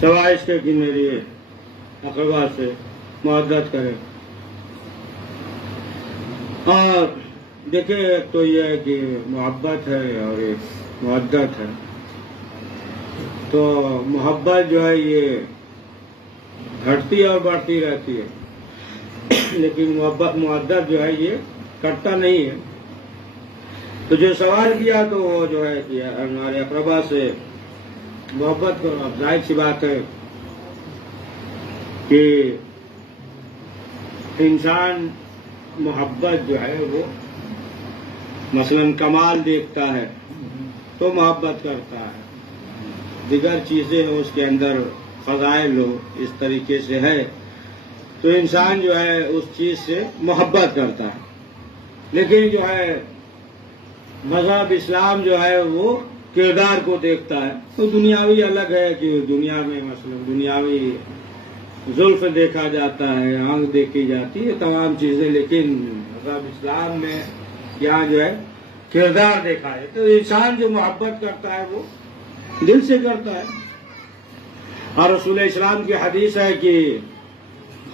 سوائے اس کے کہ میری اقربا سے محبت کرے. اور دیکھیں ایک تو یہ ہے کہ محبت ہے اور ایک مودت ہے. تو محبت جو ہے یہ گھٹتی اور بڑھتی رہتی ہے، لیکن مودت جو ہے یہ کٹتا نہیں ہے. تو جو سوال کیا تو وہ جو ہے کہ ہمارے اقربا سے محبت کو، اب ظاہر سی بات ہے کہ انسان محبت جو ہے وہ مثلاً کمال دیکھتا ہے تو محبت کرتا ہے، دیگر چیزیں اس کے اندر فضائل ہو اس طریقے سے ہے تو انسان جو ہے اس چیز سے محبت کرتا ہے. لیکن جو ہے مذہب اسلام جو ہے وہ کردار کو دیکھتا ہے. تو دنیاوی الگ ہے کہ دنیا میں مثلا دنیاوی زلف دیکھا جاتا ہے، آنکھ دیکھی جاتی ہے، تمام چیزیں، لیکن مذہب اسلام میں یہاں جو ہے کردار دیکھا ہے. تو انسان جو محبت کرتا ہے وہ دل سے کرتا ہے. اور رسول اسلام کی حدیث ہے کہ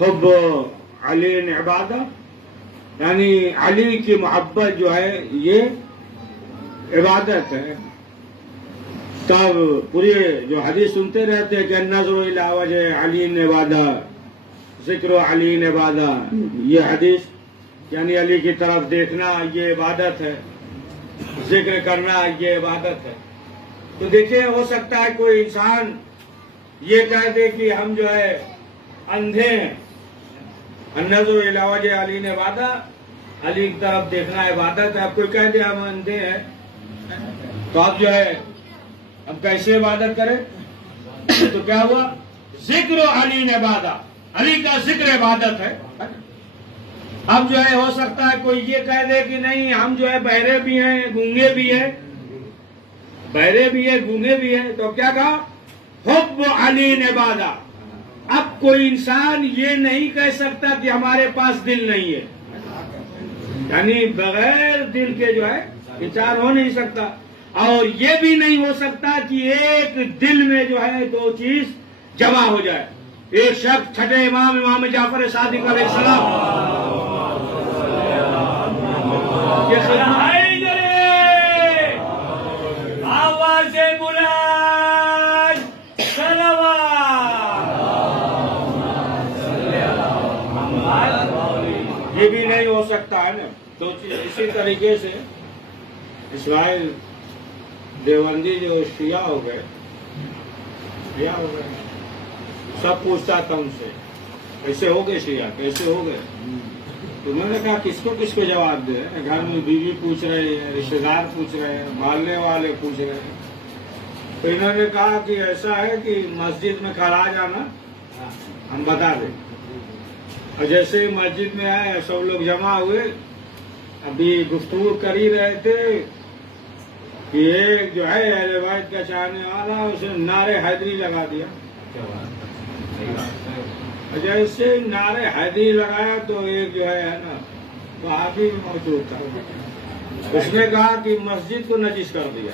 حب علی عبادہ، یعنی علی کی محبت جو ہے یہ عبادت ہے. تب پوری جو حدیث سنتے رہتے ہیں کہ النظر الی وجہ علی عبادہ، ذکر علی عبادہ، یہ حدیث یعنی علی کی طرف دیکھنا یہ عبادت ہے، ذکر کرنا یہ عبادت ہے. تو دیکھیں ہو سکتا ہے کوئی انسان یہ کہہ دے کہ ہم جو ہے اندھے ہیں، النظر الی وجہ علی عبادہ، علی کی طرف دیکھنا عبادت ہے. اب کوئی کہہ دے ہم اندھے ہیں تو اب جو ہے اب کیسے عبادت کرے؟ تو کیا ہوا؟ ذکر علی عبادہ، علی کا ذکر عبادت ہے. اب جو ہے ہو سکتا ہے کوئی یہ کہہ دے کہ نہیں ہم جو ہے بہرے بھی ہیں گونگے بھی ہیں، بہرے بھی ہیں گونگے بھی ہیں. تو کیا کہا؟ حب علی عبادہ. اب کوئی انسان یہ نہیں کہہ سکتا کہ ہمارے پاس دل نہیں ہے، یعنی بغیر دل کے جو ہے وچار ہو نہیں سکتا. اور یہ بھی نہیں ہو سکتا کہ ایک دل میں جو ہے دو چیز جمع ہو جائے. ایک شخص چھٹے امام جعفر صادق علیہ السلام یہ آواز بلند یہ بھی نہیں ہو سکتا ہے نا. دو چیز اسی طریقے سے اسماعیل دیوبندی جو شیعہ ہو گئے، سب پوچھتا تھا ان سے کیسے ہو گئے شیعہ، کیسے ہو گئے؟ تو انہوں نے کہا کس کو جواب دے؟ گھر میں بیوی پوچھ رہے ہیں، رشتے دار پوچھ رہے ہیں، محلے والے پوچھ رہے ہیں. تو انہوں نے کہا کہ ایسا ہے کہ مسجد میں کل آ جانا ہم بتا دیں. اور جیسے مسجد میں آئے سب لوگ جمع ہوئے، ابھی گفتگو کر ہی رہے تھے کہ ایک جو ہے اہل بیت کا چاہنے والا اسے نعرے حیدری لگا دیا. جیسے نعرے حیدری لگایا تو ایک جو ہے نا صحابی بھی موجود تھا، اس نے کہا کہ مسجد کو نجس کر دیا.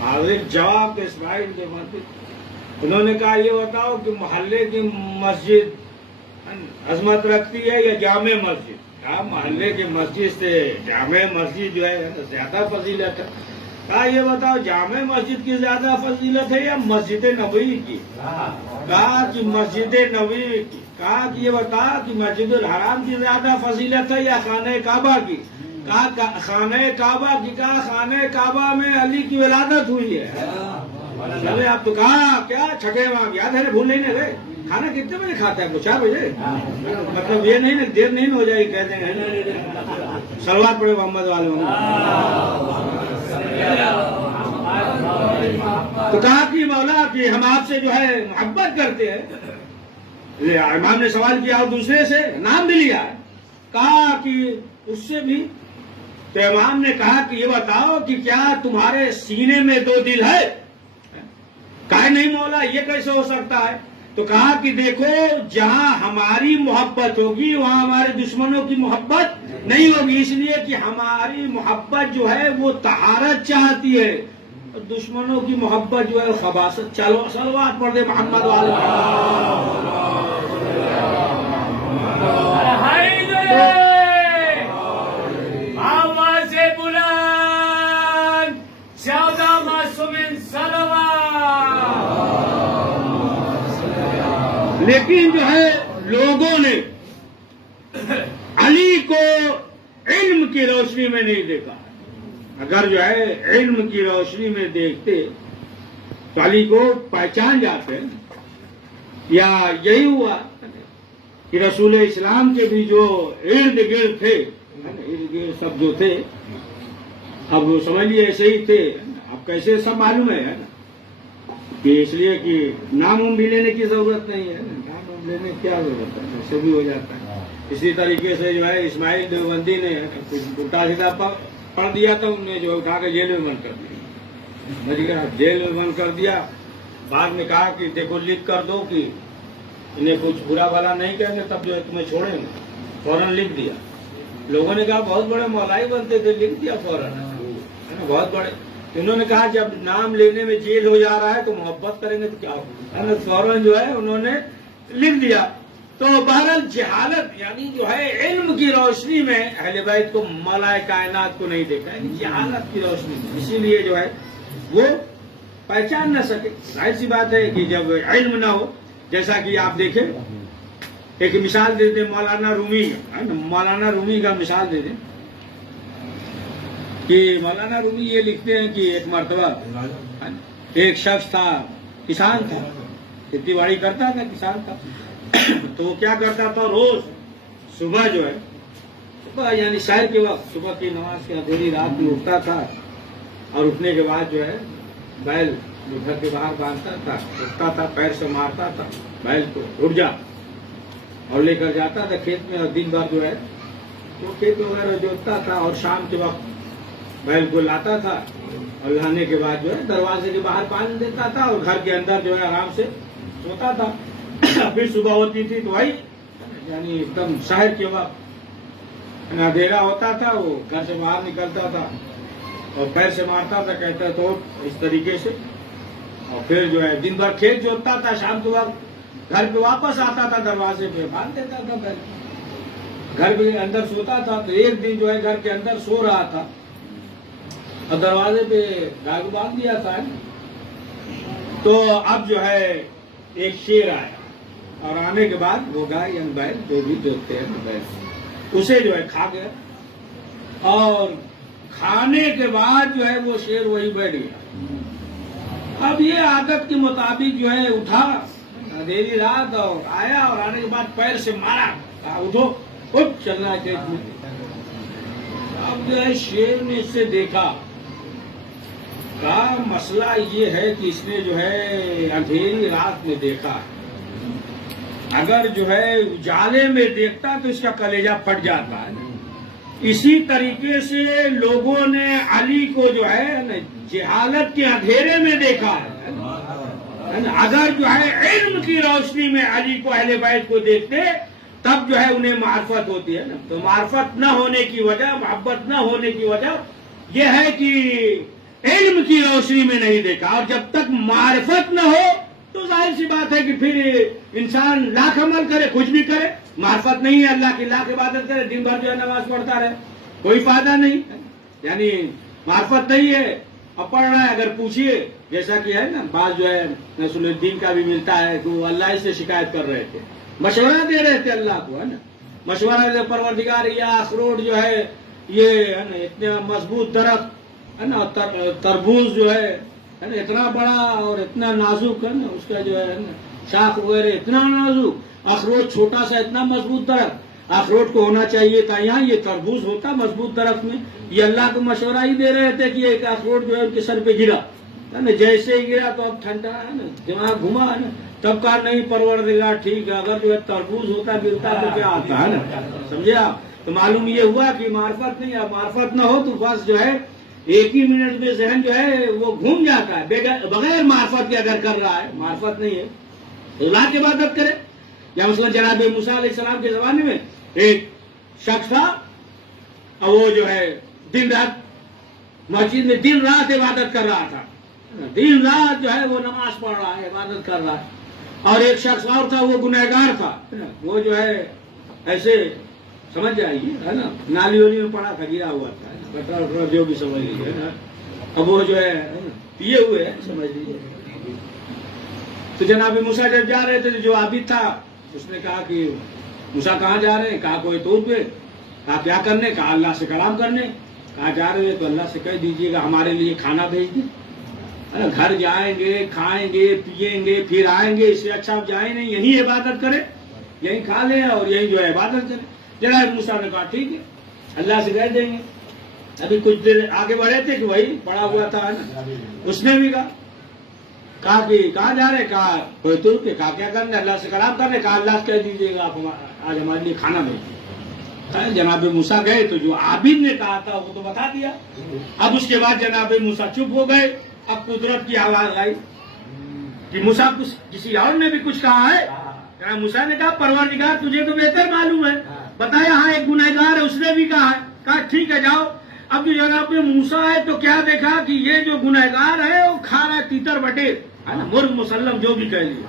حاضر جواب تو اسماعیل کے مسجد. انہوں نے کہا یہ بتاؤ کہ محلے کی مسجد عظمت رکھتی ہے یا جامع مسجد؟ کہا محلے کی مسجد سے جامع مسجد جو ہے زیادہ فضیلت ہے. کہا یہ بتاؤ جامع مسجد کی زیادہ فضیلت ہے یا مسجد نبوی کی؟ کہا کہ مسجد نبوی کی. کہا کہ یہ بتا کہ مسجد الحرام کی زیادہ فضیلت ہے یا خانہ کعبہ کی؟ کہا خانہ کعبہ کی. کہا خانہ کعبہ میں علی کی ولادت ہوئی ہے. چلے آپ تو کہا کیا چھٹے امام یاد ہے بھول نہیں رہے؟ کھانا کتنے بجے کھاتا ہے؟ 4 بجے. مطلب یہ نہیں دیر نہیں ہو جائے گی کہتے ہیں. سلوات پڑھے محمد والے. تو کہا کہ مولا کہ ہم آپ سے جو ہے محبت کرتے ہیں. امام نے سوال کیا اور دوسرے سے نام بھی لیا ہے. کہا کہ اس سے بھی. تو امام نے کہا کہ یہ بتاؤ کہ کیا تمہارے سینے میں 2 دل ہے؟ کہا نہیں مولا یہ کیسے ہو سکتا ہے؟ تو کہا کہ دیکھو جہاں ہماری محبت ہوگی وہاں ہمارے دشمنوں کی محبت نہیں ہوگی، اس لیے کہ ہماری محبت جو ہے وہ طہارت چاہتی ہے، اور دشمنوں کی محبت جو ہے خباثت. چلو صلوات پڑھ دے محمد والے. آواز بلند 14 معصومین صلوات. لیکن جو ہے لوگوں نے علی کو علم کی روشنی میں نہیں دیکھا. اگر جو ہے علم کی روشنی میں دیکھتے تو علی کو پہچان جاتے. یا یہی ہوا کہ رسول اسلام کے بھی جو ارد گرد تھے، ارد گرد سب جو تھے، اب وہ سمجھ لیے ایسے ہی تھے. اب کیسے سب معلوم ہے نا، کہ اس لیے کہ نام بھی لینے کی ضرورت نہیں ہے. نام لینے کی کیا ضرورت ہے، ایسے بھی ہو جاتا ہے. اسی طریقے سے جو ہے اسماعیل دیوبندی نے الٹا سیدھا پڑھ دیا تھا. انہوں نے جو اٹھا کے جیل میں بند کر دیا. جیل میں بند کر دیا. بعد میں کہا کہ دیکھو لکھ کر دو کہ انہیں کچھ برا بھلا نہیں کہیں گے، تب جو ہے تمہیں چھوڑیں گے. فوراً لکھ دیا. لوگوں نے کہا بہت بڑے مولائی بنتے تھے، لکھ دیا فوراً. بہت بڑے. انہوں نے کہا جب نام لینے میں جیل ہو جا رہا ہے تو محبت کریں گے تو کیا ہوگا. فوراً جو ہے انہوں نے لکھ دیا. تو بہرحال جہالت یعنی جو ہے علم کی روشنی میں اہل بیت کو مولا کائنات کو نہیں دیکھا، یعنی جہالت کی روشنی میں. اسی لیے جو ہے وہ پہچان نہ سکے. ظاہر سی بات ہے کہ جب علم نہ ہو، جیسا کہ آپ دیکھیں ایک مثال دے دیں مولانا رومی کا. مولانا رومی کا مثال دے دیں کہ مولانا رومی یہ لکھتے ہیں کہ ایک مرتبہ ایک شخص تھا، کسان تھا، کھیتی باڑی کرتا تھا، کسان تھا. تو وہ کیا کرتا تھا، روز صبح جو ہے صبح یعنی شہر کے وقت صبح کی نماز کے اندھیری رات میں اٹھتا تھا، اور اٹھنے کے بعد جو ہے بیل جو گھر کے باہر باندھتا تھا، اٹھتا تھا، پیر سے مارتا تھا بیل کو، اٹھ جا، اور لے کر جاتا تھا کھیت میں. اور دن بھر جو ہے وہ کھیت وغیرہ جوتتا تھا، اور شام کے وقت بیل کو لاتا تھا، اور لانے کے بعد جو ہے دروازے کے باہر باندھ دیتا تھا، اور گھر کے اندر جو ہے آرام سے سوتا تھا. پھر صبح ہوتی تھی تو وہی یعنی ایک دم شہر کے وقت اندھیرا ہوتا تھا، وہ گھر سے باہر نکلتا تھا اور پیر سے مارتا تھا، کہتا تو اس طریقے سے. اور پھر جو ہے دن بھر کھیت جوتتا تھا، شام کے وقت گھر پہ واپس آتا تھا، دروازے پہ باندھ دیتا تھا بیل. گھر کے اندر سوتا تھا. تو ایک دن جو ہے گھر کے اندر سو رہا تھا اور دروازے پہ گائے کو باندھ دیا تھا. تو اب جو ہے ایک شیر آیا، اور آنے کے بعد وہ گائے یعنی بیل جو بھی جوتتے ہیں بیل، اسے جو ہے کھا گیا. اور کھانے کے بعد جو ہے وہ شیر وہی بیٹھ گیا. اب یہ عادت کے مطابق جو ہے اٹھا اندھیری رات اور آیا، اور آنے کے بعد پیر سے مارا، کہا اٹھو اٹھ، چلنا ہے کھیت میں. اب جو ہے شیر نے اس سے دیکھا، کہا مسئلہ یہ ہے کہ اس نے جو ہے اندھیری رات میں دیکھا، اگر جو ہے اجالے میں دیکھتا تو اس کا کلیجہ پھٹ جاتا ہے. اسی طریقے سے لوگوں نے علی کو جو ہے جہالت کے اندھیرے میں دیکھا ہے. اگر جو ہے علم کی روشنی میں علی کو اہل بیت کو دیکھتے تب جو ہے انہیں معرفت ہوتی ہے نا. تو معرفت نہ ہونے کی وجہ، محبت نہ ہونے کی وجہ یہ ہے کہ علم کی روشنی میں نہیں دیکھا. اور جب تک معرفت نہ ہو تو ظاہر سی بات ہے کہ پھر انسان لاکھ عمل کرے، کچھ بھی کرے، معرفت نہیں ہے اللہ کی، لاکھ عبادت کرے، دن بھر جو ہے نماز پڑھتا رہے، کوئی فائدہ نہیں. یعنی معرفت نہیں ہے اور پڑھ رہا ہے. اگر پوچھیے جیسا کہ ہے نا، بعض جو ہے نصر الدین کا بھی ملتا ہے کہ وہ اللہ سے شکایت کر رہے تھے، مشورہ دے رہے تھے اللہ کو، ہے نا، مشورہ دے پروردگار یا اخروٹ جو ہے یہ ہے نا اتنا مضبوط درخت ہے نا، تربوز جو ہے نا اتنا بڑا اور اتنا نازک ہے نا، اس کا جو ہے نا شاخ وغیرہ اتنا نازک، اخروٹ چھوٹا سا اتنا مضبوط درخت. اخروٹ کو ہونا چاہیے تھا یہاں، یہ تربوز ہوتا مضبوط درخت میں. یہ اللہ کو مشورہ ہی دے رہے تھے کہ ایک اخروٹ جو ہے ان کے سر پہ گرا ہے نا، جیسے ہی گرا تو اب ٹھنڈا ہے نا، دماغ گھما ہے نا. تب کہا نہیں پروردگار ٹھیک ہے، اگر جو ہے تربوز ہوتا گرتا تو کیا آتا ہے نا. سمجھے آپ؟ تو معلوم یہ ہوا کہ معرفت نہیں ہے. معرفت نہ ہو تو بس جو ہے ایک ہی منٹ میں ذہن جو ہے وہ گھوم جاتا ہے. بغیر معرفت کے اگر کر رہا ہے، معرفت نہیں ہے تو اللہ کی عبادت کرے. یا مثلا جناب موسیٰ علیہ السلام کے زمانے میں ایک شخص تھا، اور وہ جو ہے دن رات مسجد میں دن رات عبادت کر رہا تھا. دن رات جو ہے وہ نماز پڑھ رہا ہے، عبادت کر رہا ہے. اور ایک شخص اور تھا، وہ گنہگار تھا، وہ جو ہے ایسے سمجھ جائیے ہے نا، نالی ولی میں پڑا تھا، گرا ہوا تھا، کٹرا وٹرا جو بھی سمجھ لیجیے نا. اب وہ جو ہے پیے ہوئے ہیں سمجھ لیجیے. تو جناب موسیٰ جب جا رہے تھے تو جو عابد تھا اس نے کہا کہ موسیٰ کہاں جا رہے ہیں؟ کہا کوئی طور پہ. کہا کیا کرنے؟ کہا اللہ سے کلام کرنے. کہا جا رہے ہیں تو اللہ سے کہہ دیجیے گا ہمارے لیے کھانا بھیج دیں. گھر جائیں گے، کھائیں گے، پیئیں گے، پھر آئیں گے، اس سے اچھا آپ جائیں نہیں، یہیں عبادت کریں، یہیں کھا لیں اور یہیں جو ہے عبادت کریں. جناب موسیٰ نے کہا ٹھیک ہے، اللہ سے کہہ دیں گے. ابھی کچھ دیر آگے بڑھے تھے کہ وہی پڑا ہوا تھا نا، اس نے بھی کہا کہ کہاں جا رہے؟ کہا کوئی طور پہ. کہا کیا کرنے؟ اللہ سے کلام کرنے. کہا اللہ سے کہہ دیجیے گا آپ آج ہمارے لیے کھانا بھیجیے. جناب موسیٰ گئے تو جو عابد نے کہا تھا وہ تو بتا دیا. اب اس کے بعد جناب موسیٰ چپ ہو گئے. اب قدرت کی آواز آئی کہ موسیٰ کسی اور نے بھی کچھ کہا ہے؟ جناب موسیٰ نے کہا پروردگار تجھے تو بہتر معلوم ہے، بتایا ہاں ایک گنہگار ہے، اس نے بھی کہا ہے. کہا ٹھیک ہے جاؤ. اب جو جناب موسیٰ ہے تو کیا دیکھا کہ یہ جو گنہگار ہے وہ کھا رہا ہے تیتر بٹیر، ہے نا، مرغ مسلم جو بھی کہہ لیا.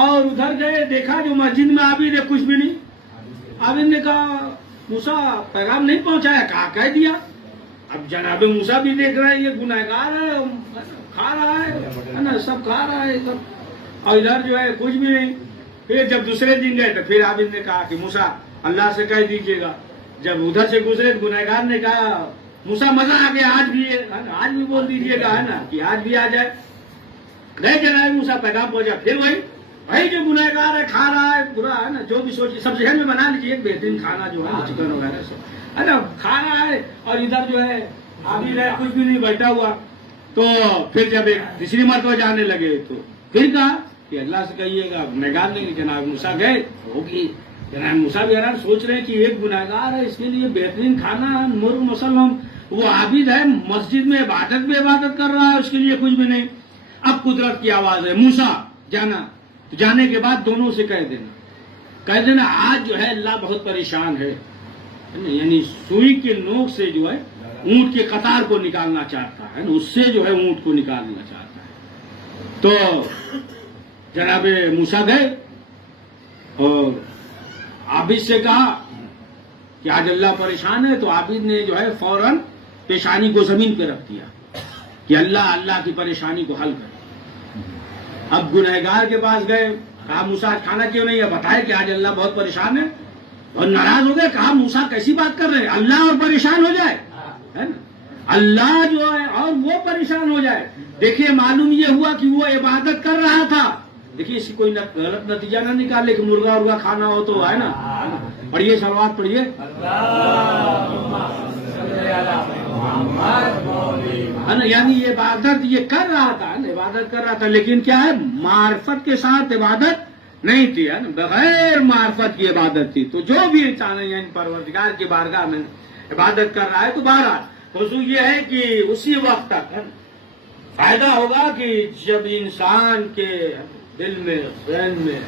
اور ادھر گئے دیکھا جو مسجد میں عابد ہے کچھ بھی نہیں. عابد نے کہا موسیٰ پیغام نہیں پہنچایا. کہا کہہ دیا. اب جناب موسیٰ بھی دیکھ رہے ہیں یہ گنہگار ہے، کھا رہا ہے نا، سب کھا رہا ہے سب، اور ادھر جو ہے کچھ بھی نہیں. پھر جب دوسرے دن گئے تو پھر عابد نے کہا کہ موسیٰ اللہ سے کہہ دیجیے گا. جب ادھر سے گزرے گنہگار نے کہا موسیٰ مزہ آ گیا، آج بھی آج بھی بول دیجیے گا ہے نا کہ آج بھی آ جائے. گئے جناب موسیٰ پیغام پہنچا. پھر وہی جو گنہگار ہے کھا رہا ہے برا ہے نا، جو بھی سوچیے سب ذہن میں بنا لیجیے ایک بہترین کھانا جو ہے چکن وغیرہ سے ہے نا کھا رہا ہے، اور ادھر جو ہے عابد ہے کچھ بھی نہیں بیٹھا ہوا. تو پھر جب ایک تیسری مرتبہ جانے لگے تو پھر کہا کہ اللہ سے کہیے گا گنہگار نے. جناب موسیٰ گئے ہوگی. جناب موسیٰ بھی حیران سوچ رہے ہیں کہ ایک گنہگار ہے، اس کے لیے بہترین کھانا مرغ مسلم، وہ عابد ہے مسجد میں عبادت میں عبادت کر رہا ہے، اس کے لیے کچھ بھی نہیں. اب قدرت کی آواز ہے موسیٰ جانا. تو جانے کے بعد دونوں سے کہہ دینا آج جو ہے اللہ بہت پریشان ہے، یعنی سوئی کے نوک سے جو ہے اونٹ کے قطار کو نکالنا چاہتا ہے، اس سے جو ہے اونٹ کو نکالنا چاہتا ہے. تو جناب موسیٰ گئے اور عابد سے کہا کہ آج اللہ پریشان ہے. تو عابد نے جو ہے فوراً پیشانی کو زمین پہ رکھ دیا کہ اللہ کی پریشانی کو حل کرے. اب گنہگار کے پاس گئے. کہا موسیٰ آج کھانا کیوں نہیں ہے؟ بتائے کہ آج اللہ بہت پریشان ہے، اور ناراض ہو گئے. کہا موسیٰ کیسی بات کر رہے ہیں، اللہ اور پریشان ہو جائے ہے نا، اللہ جو ہے اور وہ پریشان ہو جائے. دیکھیے معلوم یہ ہوا کہ وہ عبادت کر رہا تھا. دیکھیے اس کی کوئی غلط نتیجہ نہ نکالے کہ مرغا ارغا کھانا ہو تو ہے نا. پڑھیے صلوات پڑھیے. یعنی یہ عبادت یہ کر رہا تھا، عبادت کر رہا تھا، لیکن کیا ہے معرفت کے ساتھ عبادت نہیں تھی، ہے نا، بغیر معرفت کی عبادت تھی. تو جو بھی انسان ہے یعنی پروردگار کی بارگاہ میں عبادت کر رہا ہے تو بہرحال موضوع یہ ہے کہ اسی وقت تک فائدہ ہوگا کہ جب انسان کے دل میں ذہن میں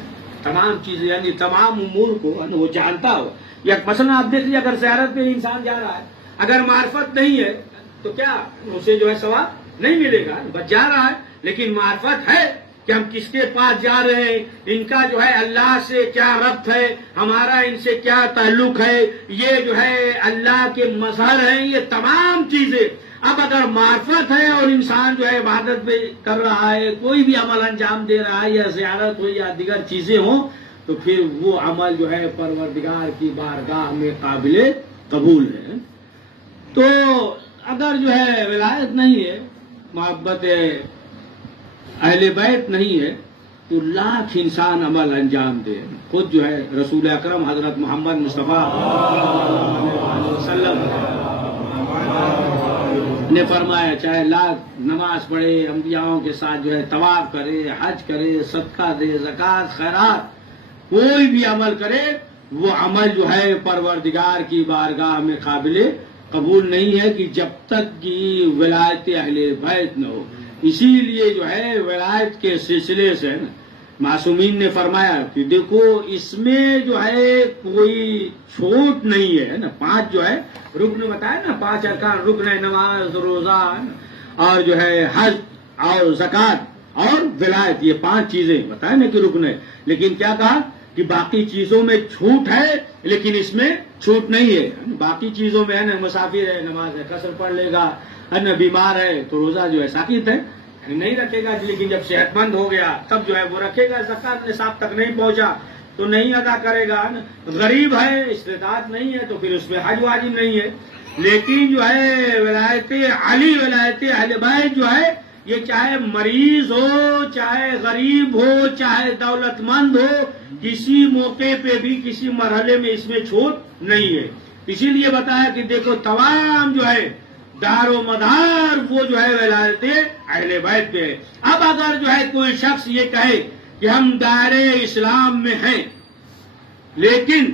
تمام چیزیں یعنی تمام امور کو وہ جانتا ہو. یا مثلا آپ دیکھ لیجیے اگر زیارت پہ انسان جا رہا ہے، اگر معرفت نہیں ہے تو کیا اسے جو ہے ثواب نہیں ملے گا، بس جا رہا ہے. لیکن معرفت ہے کہ ہم کس کے پاس جا رہے ہیں، ان کا جو ہے اللہ سے کیا ربط ہے، ہمارا ان سے کیا تعلق ہے، یہ جو ہے اللہ کے مظہر ہیں، یہ تمام چیزیں. اب اگر معرفت ہے اور انسان جو ہے عبادت بھی کر رہا ہے، کوئی بھی عمل انجام دے رہا ہے، یا زیارت ہو یا دیگر چیزیں ہوں، تو پھر وہ عمل جو ہے پروردگار کی بارگاہ میں قابل قبول ہے. تو اگر جو ہے ولایت نہیں ہے، محبت اہل بیت نہیں ہے، تو لاکھ انسان عمل انجام دے. خود جو ہے رسول اکرم حضرت محمد مصطفیٰ وسلم نے فرمایا چاہے لاکھ نماز پڑھے، انبیاءوں کے ساتھ جو ہے طواف کرے، حج کرے، صدقہ دے، زکوٰۃ، خیرات، کوئی بھی عمل کرے، وہ عمل جو ہے پروردگار کی بارگاہ میں قابل قبول نہیں ہے کہ جب تک کہ ولایت اہل بیت نہ ہو. اسی لیے جو ہے ولایت کے سلسلے سے معصومین نے فرمایا کہ دیکھو اس میں جو ہے کوئی چھوٹ نہیں ہے نا. 5 جو ہے رکن بتایا نا، 5 ارکان، رکن ہے نماز، روزہ اور جو ہے حج اور زکات اور ولایت، یہ 5 چیزیں بتائیں نا کہ رکن ہے. لیکن کیا کہا کہ باقی چیزوں میں چھوٹ ہے لیکن اس میں چھوٹ نہیں ہے. باقی چیزوں میں ہے نا، مسافر ہے نماز ہے قصر پڑھ لے گا، ہے نا، بیمار ہے تو روزہ جو ہے ساکت ہے نہیں رکھے گا. لیکن جب صحت مند ہو گیا تب جو ہے وہ رکھے گا. زکات نصاب تک نہیں پہنچا تو نہیں ادا کرے گا. غریب ہے، استطاعت نہیں ہے تو پھر اس میں حج واجب نہیں ہے. لیکن جو ہے ولایت علی، ولایت اہل بیت جو ہے، یہ چاہے مریض ہو، چاہے غریب ہو، چاہے دولت مند ہو، کسی موقع پہ بھی کسی مرحلے میں اس میں چھوٹ نہیں ہے. اسی لیے بتایا کہ دیکھو تمام جو ہے دار و مدار وہ جو ہے ولایت اہل بیت پہ ہے. اب اگر جو ہے کوئی شخص یہ کہے کہ ہم دائرے اسلام میں ہیں، لیکن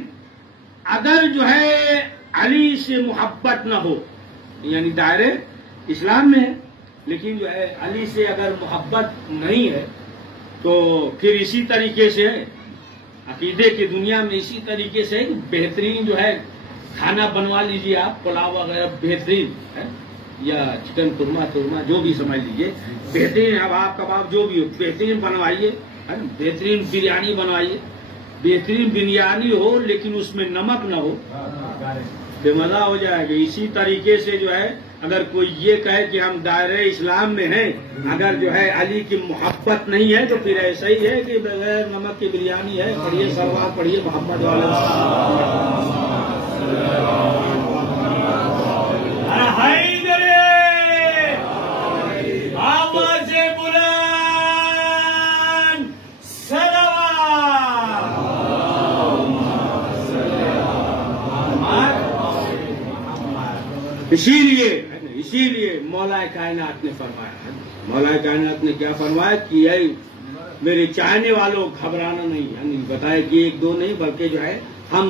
اگر جو ہے علی سے محبت نہ ہو، یعنی دائرے اسلام میں ہے لیکن جو ہے علی سے اگر محبت نہیں ہے تو پھر اسی طریقے سے عقیدے کی دنیا میں اسی طریقے سے بہترین جو ہے کھانا بنوا لیجیے آپ، پلاؤ وغیرہ بہترین ہے، یا چکن قورمہ جو بھی سمجھ لیجیے بہترین، کباب جو بھی ہو بہترین بنوائیے، ہے نا، بہترین بریانی بنوائیے. بہترین بریانی ہو لیکن اس میں نمک نہ ہو، بے مزہ ہو جائے گا. اسی طریقے سے جو ہے اگر کوئی یہ کہے کہ ہم دائرے اسلام میں ہیں، اگر جو ہے علی کی محبت نہیں ہے تو پھر ایسا ہی ہے کہ بغیر نمک کی بریانی ہے. پڑھیے سلوات پڑھیے محمد والے. اسی لیے مولا کائنات نے فرمایا، مولا کائنات نے کیا فرمایا کہ اے میرے چاہنے والوں گھبرانا نہیں. یعنی بتایا کہ 1 2 نہیں بلکہ جو ہے ہم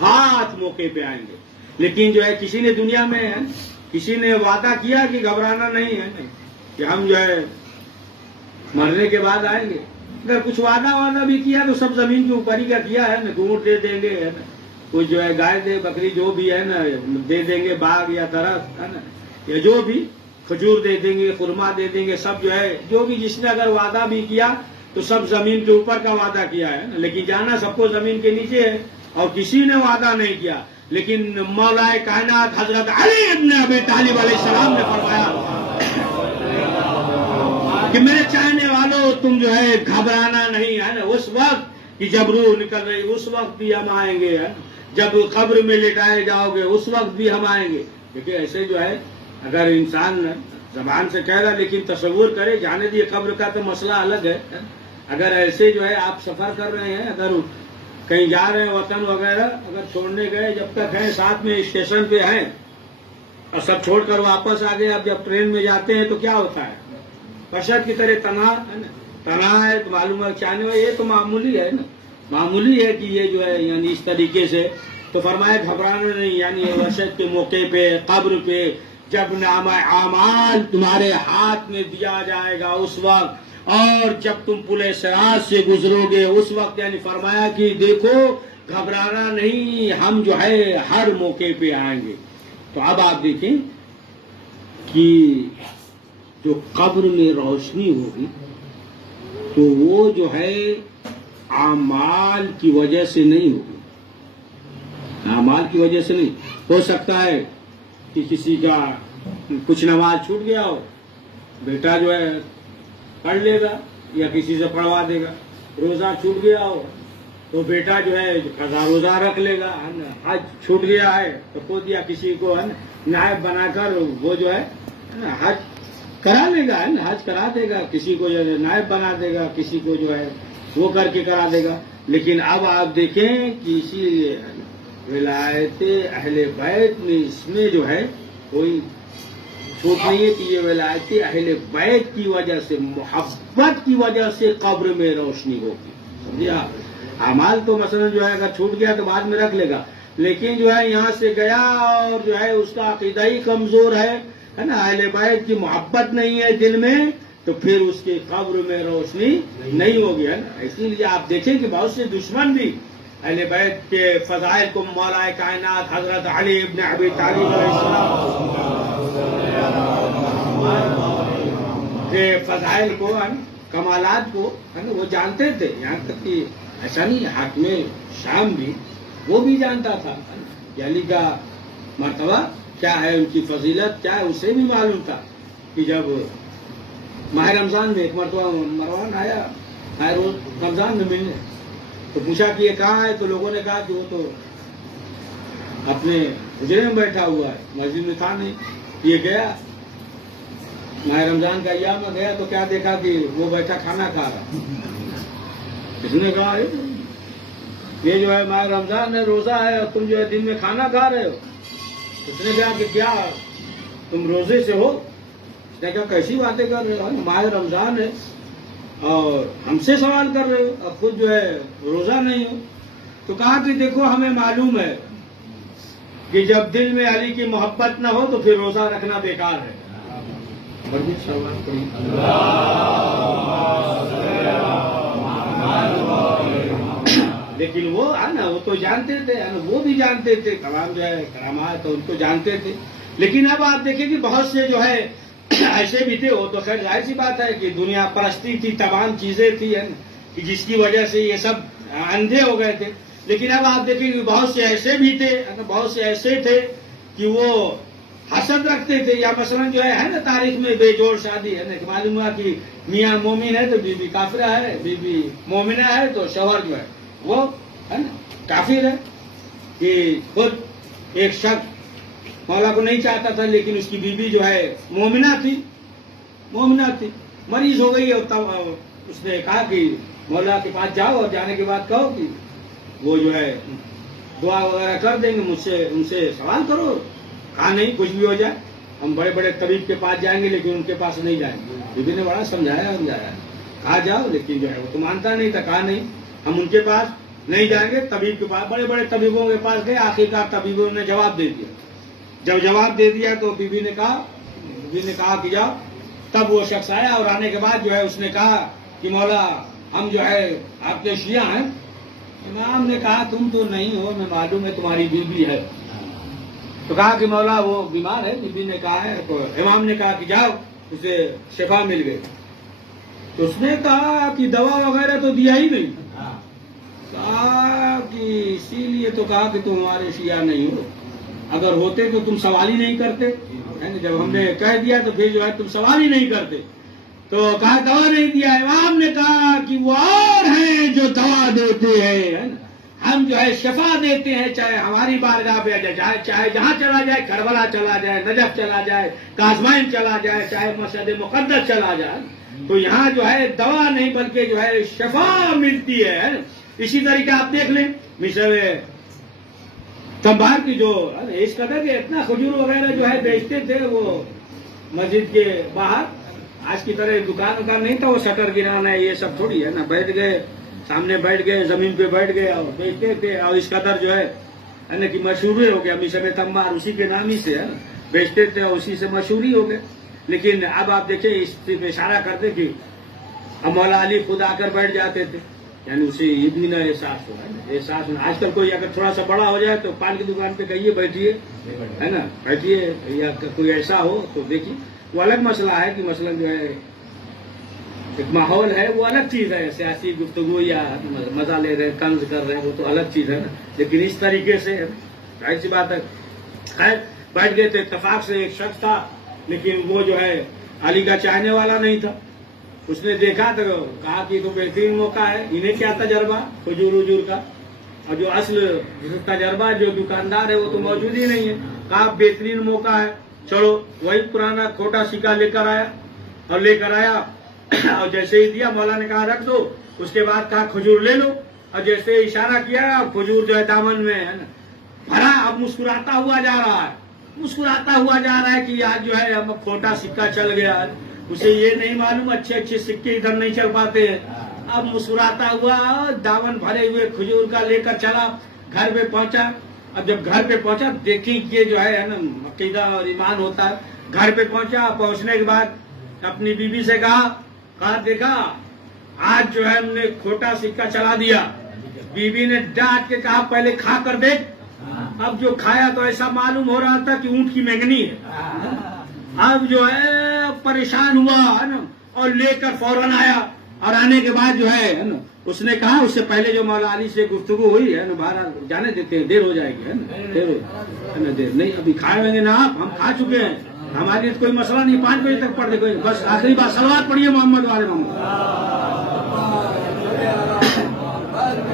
7 موقع پہ آئیں گے. لیکن جو ہے کسی نے دنیا میں ہے کسی نے وعدہ کیا کہ گھبرانا نہیں ہے، کہ ہم جو ہے مرنے کے بعد آئیں گے. اگر کچھ وعدہ بھی کیا تو سب زمین کے اوپر ہی کا کیا ہے نا. اونٹ دے دیں گے، ہے نا، کچھ جو ہے گائے دے بکری جو بھی ہے نا دے دیں گے، باغ یا درخت ہے نا، یا جو بھی کھجور دے دیں گے، خرما دے دیں گے. سب جو ہے جو بھی جس نے اگر وعدہ بھی کیا تو سب زمین کے اوپر کا وعدہ کیا ہے نا. لیکن جانا سب کو زمین کے نیچے ہے. اور کسی نے وعدہ نہیں کیا. لیکن مولا کائنات حضرت علی ابن ابی طالب علیہ السلام نے فرمایا کہ میرے چاہنے والوں تم جو ہے گھبرانا نہیں ہے نا. اس وقت کہ جب روح نکل رہی اس وقت بھی ہم آئیں گے، جب قبر میں لٹائے جاؤ گے اس وقت بھی ہم آئیں گے. دیکھیے ایسے جو ہے اگر انسان زبان سے کہہ رہا لیکن تصور کرے، جانے دیے قبر کا تو مسئلہ الگ ہے. اگر ایسے جو ہے آپ سفر کر رہے ہیں، اگر کہیں جا رہے ہیں وطن وغیرہ، اگر چھوڑنے گئے جب تک ہیں ساتھ میں اسٹیشن پہ ہیں اور سب چھوڑ کر واپس آ گئے، اب جب ٹرین میں جاتے ہیں تو کیا ہوتا ہے؟ پرشد کی طرح تنہا ہے تو معلوم ہے چاہنے والے، یہ تو معمولی ہے نا، معمولی ہے کہ یہ جو ہے یعنی اس طریقے سے. تو فرمایا گھبرانا نہیں. یعنی وحشت کے موقع پہ قبر پہ جب نامہ اعمال تمہارے ہاتھ میں دیا جائے گا اس وقت، اور جب تم پلے صراط سے گزرو گے اس وقت، یعنی فرمایا کہ دیکھو گھبرانا نہیں، ہم جو ہے ہر موقع پہ آئیں گے. تو اب آپ دیکھیں کہ جو قبر میں روشنی ہوگی تو وہ جو ہے اعمال کی وجہ سے نہیں ہوگی. اعمال کی وجہ سے نہیں. ہو سکتا ہے کہ کسی کا کچھ نماز چھوٹ گیا ہو، بیٹا جو ہے پڑھ لے گا یا کسی سے پڑھوا دے گا. روزہ چھوٹ گیا ہو تو بیٹا جو ہے قضا روزہ رکھ لے گا. حج چھوٹ گیا ہے تو خود یا کسی کو ہے نائب بنا کر وہ جو ہے حج کرا لے گا، حج کرا دے گا. کسی کو نائب بنا دے گا، کسی کو جو ہے وہ کر کے کرا دے گا. لیکن اب آپ دیکھیں کہ اسی ولایت اہل بیت میں اس میں جو ہے کوئی چھوٹ نہیں ہے کہ یہ ولایت اہل بیت کی وجہ سے، محبت کی وجہ سے قبر میں روشنی ہوگی. سمجھے آپ؟ اعمال تو مثلا جو ہے اگر چھوٹ گیا تو بعد میں رکھ لے گا، لیکن جو ہے یہاں سے گیا اور جو ہے اس کا عقیدہ ہی کمزور ہے نا، اہل بیت کی محبت نہیں ہے دل میں، تو پھر اس کی قبر میں روشنی نہیں ہوگی، ہے نا. اسی لیے آپ دیکھیں کہ بہت سے دشمن بھی اہل بیت کے فضائل کو مولا کائنات حضرت علی ابن ابی طالب علیہ السلام فضائل کو کمالات کو وہ جانتے تھے. یہاں تک کہ ایسا نہیں حاکم شام بھی وہ بھی جانتا تھا کہ علی کا مرتبہ کیا ہے, ان کی فضیلت کیا ہے, اسے بھی معلوم تھا. کہ جب ماہ رمضان میں ایک مرتبہ مروان آیا روز رمضان میں ملنے, تو پوچھا کہ یہ کہاں ہے, تو لوگوں نے کہا کہ وہ تو اپنے حجرے میں بیٹھا ہوا ہے, مسجد میں تھا نہیں. یہ گیا ماہ رمضان کا ایام میں گیا تو کیا دیکھا کہ وہ بیٹھا کھانا کھا رہا. اس نے کہا یہ جو ہے ماہ رمضان ہے, روزہ ہے, اور تم جو ہے دن میں کھانا کھا رہے ہو. اس نے کہا کہ کیا تم روزے سے ہو؟ اس نے کہا کیسی باتیں کر رہے ہو, ماہ رمضان ہے اور ہم سے سوال کر رہے ہو, اور خود جو ہے روزہ نہیں ہو. تو کہا کہ دیکھو ہمیں معلوم ہے کہ جب دل میں علی کی محبت نہ ہو تو پھر روزہ رکھنا بیکار ہے. لیکن وہ ہے نا, وہ تو جانتے تھے, وہ بھی جانتے تھے کلام جو ہے کرامات ان کو جانتے تھے. لیکن اب آپ دیکھیں کہ بہت سے جو ہے ایسے بھی تھے, وہ تو خیر ظاہر سی بات ہے کہ دنیا پرستی تھی, تمام چیزیں تھی کہ جس کی وجہ سے یہ سب اندھے ہو گئے تھے. لیکن اب آپ دیکھیں کہ بہت سے ایسے بھی تھے, بہت سے ایسے تھے کہ وہ حسد رکھتے تھے. یا مثلا جو ہے نا تاریخ میں بے جوڑ شادی ہے نا, کہ معلوم ہوا کہ میاں مومن ہے تو بی بی کافرہ ہے, بی بی مومنہ ہے تو شوہر جو ہے وہ ہے نا کافر ہے. کہ خود ایک شخص مولا کو نہیں چاہتا تھا, لیکن اس کی بیوی جو ہے مومنہ تھی, مریض ہو گئی. اور تب اس نے کہا کہ مولا کے پاس جاؤ, اور جانے کے بعد کہو کہ وہ جو ہے دعا وغیرہ کر دیں گے, ان سے سوال کرو. کہا نہیں, کچھ بھی ہو جائے ہم بڑے بڑے طبیب کے پاس جائیں گے لیکن ان کے پاس نہیں جائیں گے. بیوی نے بڑا سمجھایا, کہا جاؤ, لیکن جو ہے وہ تو مانتا نہیں تھا. کہا نہیں, ہم ان کے پاس نہیں جائیں گے, طبیب کے پاس. بڑے بڑے طبیبوں کے پاس گئے, آخرکار طبیبوں نے جواب دے دیا. جب جواب دے دیا تو بیوی نے کہا کہ جاؤ. تب وہ شخص آیا, اور آنے کے بعد جو ہے اس نے کہا کہ مولا ہم جو ہے آپ کے شیعہ ہیں. امام نے کہا تم تو نہیں ہو, میں معلوم ہے تمہاری بیوی ہے. تو کہا کہ مولا وہ بیمار ہے. بیوی نے کہا ہے. تو امام نے کہا کہ جاؤ, اسے شفا مل گئی. تو اس نے کہا کہ دوا وغیرہ تو دیا ہی نہیں. کہا کہ اسی لیے تو کہا کہ تم ہمارے شیعہ نہیں ہو, اگر ہوتے تو تم سوال ہی نہیں کرتے. جب ہم نے کہہ دیا تو پھر جو ہے تم سوال ہی نہیں کرتے. تو کہا دوا نہیں دیا. امام نے کہا کہ وہ اور ہیں جو دوا دیتے ہیں, ہم جو ہے شفا دیتے ہیں, چاہے ہماری بارگاہ پہ چاہے جہاں چلا جائے, کربلا چلا جائے, نجف چلا جائے, کاظمین چلا جائے, چاہے مسجد مقدس چلا جائے, تو یہاں جو ہے دوا نہیں بلکہ جو ہے شفا ملتی ہے. اسی طریقے آپ دیکھ لیں مصر تمبار کی جو اس قدر کہ اتنا کھجور وغیرہ جو ہے بیچتے تھے وہ مسجد کے باہر. آج کی طرح دکان نہیں تھا, وہ شٹر گرانا ہے یہ سب تھوڑی ہے نا. بیٹھ گئے, سامنے بیٹھ گئے, زمین پہ بیٹھ گئے اور بیچتے تھے. اور اس قدر جو ہے نا کہ مشہور ہو گیا مصر تمبار, اسی کے نام ہی سے ہے بیچتے تھے, اور اسی سے مشہوری ہو گئے. لیکن اب آپ دیکھیں اس پہ اشارہ کرتے کہ اب مولا علی خود آ کر بیٹھ جاتے تھے, یعنی اسے یہ بھی نہ احساس ہو احساس. آج کل کوئی اگر تھوڑا سا بڑا ہو جائے تو پان کی دکان پہ کہیے بیٹھیے, ہے نا, بیٹھیے, یا کوئی ایسا ہو تو دیکھیے. وہ الگ مسئلہ ہے کہ مثلا جو ہے ایک ماحول ہے, وہ الگ چیز ہے. سیاسی گفتگو یا مزہ لے رہے ہیں, طنز کر رہے ہیں, وہ تو الگ چیز ہے نا. لیکن اس طریقے سے ظاہر سی بات ہے. خیر بیٹھ گئے تھے, اتفاق سے ایک شخص تھا, لیکن وہ جو ہے علی کا چاہنے والا نہیں تھا. اس نے دیکھا تو کہا کہ تو بہترین موقع ہے, انہیں کیا تجربہ کھجور وجور کا, اور جو اصل تجربہ جو دکاندار ہے وہ تو موجود ہی نہیں ہے. کہا بہترین موقع ہے, چلو وہی پرانا کھوٹا سکہ لے کر آیا, اور جیسے ہی دیا مولا نے کہا رکھ دو. اس کے بعد کہا کھجور لے لو, اور جیسے اشارہ کیا کھجور جو ہے دامن میں ہے نا بھرا. اب مسکراتا ہوا جا رہا ہے کہ آج جو ہے اب کھوٹا سکہ چل گیا. اسے یہ نہیں معلوم اچھے سکے ادھر نہیں چل پاتے ہیں. اب مسکراتا ہوا دامن بھرے ہوئے کھجور کا لے کر چلا, گھر پہ پہنچا. اب جب گھر پہ پہنچا دیکھیں کہ جو ہے نا عقیدہ اور ایمان ہوتا ہے. گھر پہ پہنچنے کے بعد اپنی بیوی سے کہا دیکھا آج جو ہے ہم نے کھوٹا سکہ چلا دیا. بیوی نے ڈانٹ کے کہا پہلے کھا کر دیکھ. اب جو کھایا تو ایسا معلوم ہو رہا تھا کہ اونٹ کی مینگنی ہے. اب جو ہے پریشان ہوا ہے نا, اور لے کر فوراً آیا، اور آنے کے بعد جو ہے نا اس نے کہا، اس سے پہلے جو مولا علی سے گفتگو ہوئی ہے نا، باہر جانے دیتے ہیں، دیر ہو جائے گی، ہے نا، دیر ہو دیر نہیں، ابھی کھائے ہوئیں گے نا آپ، ہم کھا چکے ہیں، ہمارے لیے کوئی مسئلہ نہیں، 5 بجے تک پڑھ دے کوئی، بس آخری بات صلوات پڑھیے محمد والے محمد،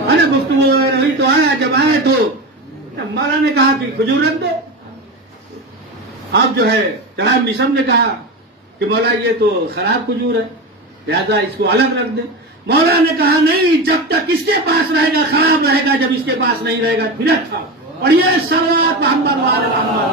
ہے نا، گفتگو ہوئی تو آیا، جب آئے تو مولا نے کہا کہ کھجور رکھ دو، اب جو ہے جناب مشم نے کہا کہ مولا یہ تو خراب کھجور ہے، لہذا اس کو الگ رکھ دیں، مولا نے کہا نہیں، جب تک اس کے پاس رہے گا خراب رہے گا، جب اس کے پاس نہیں رہے گا پھر اچھا، پڑھیے صلوات محمد والے محمد۔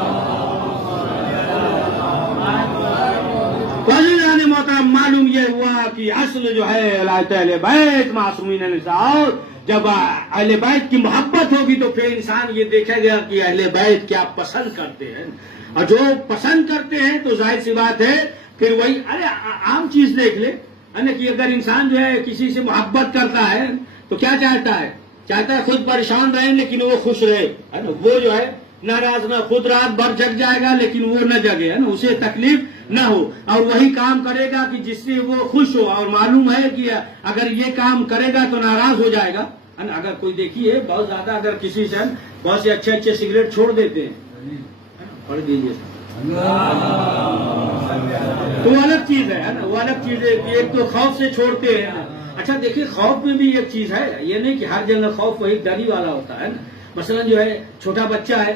وزیران محترم، معلوم یہ ہوا کہ اصل جو ہے ولایت اہل بیت معصومین اور جب اہل بیت کی محبت ہوگی تو پھر انسان یہ دیکھے گا کہ اہل بیت کیا پسند کرتے ہیں، اور جو پسند کرتے ہیں تو ظاہر سی بات ہے پھر وہی، ارے عام چیز دیکھ لے، کہ اگر انسان جو ہے کسی سے محبت کرتا ہے تو کیا چاہتا ہے خود پریشان رہے لیکن وہ خوش رہے، ہے نا، وہ جو ہے ناراض نہ، خود رات بھر جگ جائے گا لیکن وہ نہ جگے، ہے نا، اسے تکلیف نہ ہو، اور وہی کام کرے گا کہ جس سے وہ خوش ہو، اور معلوم ہے کہ اگر یہ کام کرے گا تو ناراض ہو جائے گا، ہے نا، اگر کوئی دیکھیے بہت زیادہ اگر کسی سے بہت سے اچھے سگریٹ چھوڑ دیتے ہیں، پڑھ دیجیے تو وہ الگ چیز ہے نا، وہ الگ چیز ہے، ایک تو خوف سے چھوڑتے ہیں، اچھا دیکھیے خوف میں بھی ایک چیز ہے، یہ نہیں کہ ہر جگہ خوف وہی ڈری والا ہوتا ہے نا، مثلا جو ہے چھوٹا بچہ ہے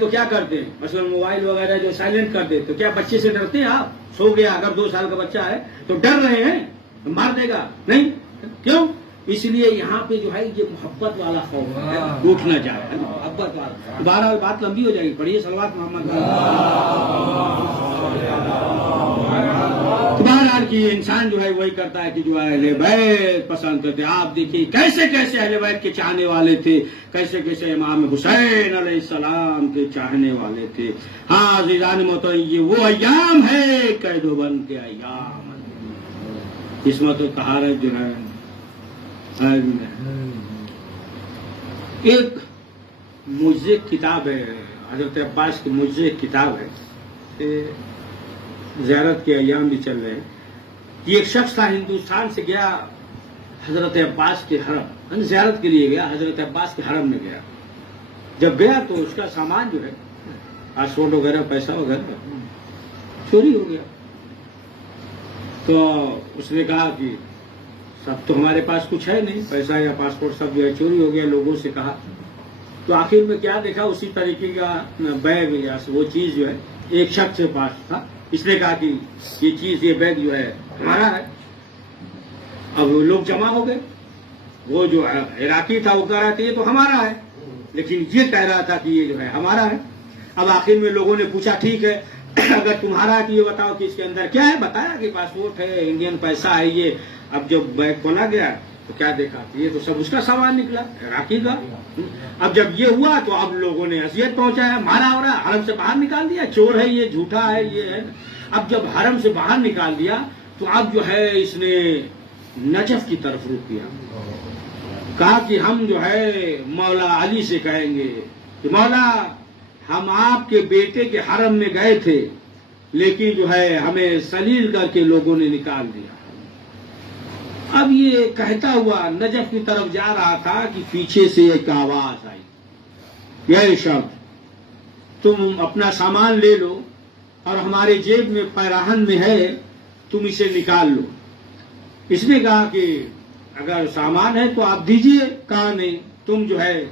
تو کیا کرتے ہیں، مثلا موبائل وغیرہ جو سائلنٹ کر دے تو کیا بچے سے ڈرتے ہیں آپ؟ سو گیا اگر 2 سال کا بچہ ہے تو ڈر رہے ہیں مار دے گا نہیں، کیوں؟ اس لیے یہاں پہ جو ہے یہ محبت والا خوف ہے، اٹھ نہ جائے، محبت والا، دوبارہ بات لمبی ہو جائے گی، پڑھیے صلوات محمد۔ بہرحال کی انسان جو ہے وہی کرتا ہے کہ جو اہل بیت پسند کرتے، آپ دیکھیے کیسے کیسے اہل بیت کے چاہنے والے تھے، کیسے کیسے امام حسین علیہ السلام کے چاہنے والے تھے۔ ہاں عزیزان محترم، یہ وہ ایام ہے قید و بند کے ایام، قسمت و طہارت جو ہے۔ ایک مجھے کتاب ہے، حضرت عباس کی مجھے کتاب ہے، زیارت کے ایام بھی چل رہے ہیں، یہ ایک شخص تھا ہندوستان سے گیا حضرت عباس کے حرم، زیارت کے لیے گیا، حضرت عباس کے حرم میں گیا، جب گیا تو اس کا سامان جو ہے پاسپورٹ وغیرہ پیسہ وغیرہ چوری ہو گیا، تو اس نے کہا کہ سب تو ہمارے پاس کچھ ہے نہیں، پیسہ یا پاسپورٹ سب جو ہے چوری ہو گیا، لوگوں سے کہا، تو آخر میں کیا دیکھا، اسی طریقے کا بیگ یا وہ چیز جو ہے ایک شخص کے پاس تھا، اس نے کہا کہ یہ چیز، یہ بیگ جو ہے ہمارا ہے، اب لوگ جمع ہو گئے، وہ جو عراقی تھا وہ کہہ رہا تھا یہ تو ہمارا ہے، لیکن یہ کہہ رہا تھا کہ یہ جو ہے ہمارا ہے، اب آخر میں لوگوں نے پوچھا ٹھیک ہے اگر تمہارا ہے تو یہ بتاؤ کہ اس کے اندر کیا ہے، بتایا کہ پاسپورٹ ہے، انڈین پیسہ ہے یہ، اب جب بیگ کھولا گیا تو کیا دیکھا، یہ تو سب اس کا سامان نکلا عراقی کا، اب جب یہ ہوا تو اب لوگوں نے اذیت پہنچایا، مارا ہو رہا، حرم سے باہر نکال دیا، چور ہے یہ، جھوٹا ہے یہ ہے، اب جب حرم سے باہر نکال دیا تو اب جو ہے اس نے نجف کی طرف رخ کیا، کہا کہ ہم جو ہے مولا علی سے کہیں گے کہ مولا ہم آپ کے بیٹے کے حرم میں گئے تھے لیکن جو ہے ہمیں سلیل کر کے لوگوں نے نکال دیا، اب یہ کہتا ہوا نجف کی طرف جا رہا تھا کہ پیچھے سے ایک آواز آئی، یہ شخص تم اپنا سامان لے لو اور ہمارے جیب میں پیراہن میں ہے، تم اسے نکال لو، اس نے کہا کہ اگر سامان ہے تو آپ دیجئے، کہا نہیں تم جو ہے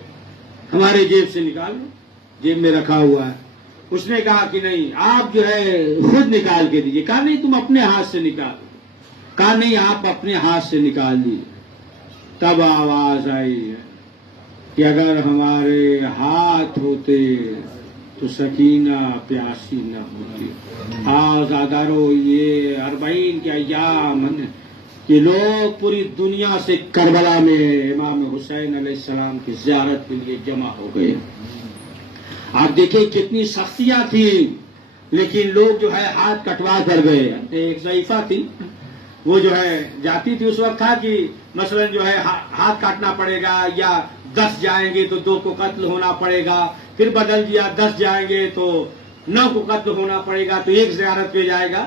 ہمارے جیب سے نکال لو، جیب میں رکھا ہوا ہے، اس نے کہا کہ نہیں آپ جو ہے خود نکال کے دیجئے، کہا نہیں تم اپنے ہاتھ سے نکال، کہا نہیں آپ اپنے ہاتھ سے نکال دیجئے، تب آواز آئی ہے کہ اگر ہمارے ہاتھ ہوتے تو سکینہ پیاسی نہ ہوتی۔ آزادارو، یہ 40 کے ایام کہ لوگ پوری دنیا سے کربلا میں امام حسین علیہ السلام کی زیارت کے لیے جمع ہو گئے، آپ دیکھیں کتنی سختیاں تھیں، لیکن لوگ جو ہے ہاتھ کٹوا کر گئے۔ ایک ضعیفہ تھی، وہ جو ہے جاتی تھی، اس وقت تھا کہ مثلا جو ہے ہاتھ کاٹنا پڑے گا، یا 10 جائیں گے تو 2 کو قتل ہونا پڑے گا، پھر بدل دیا 10 جائیں گے تو 9 کو قتل ہونا پڑے گا، تو 1 زیارت پہ جائے گا،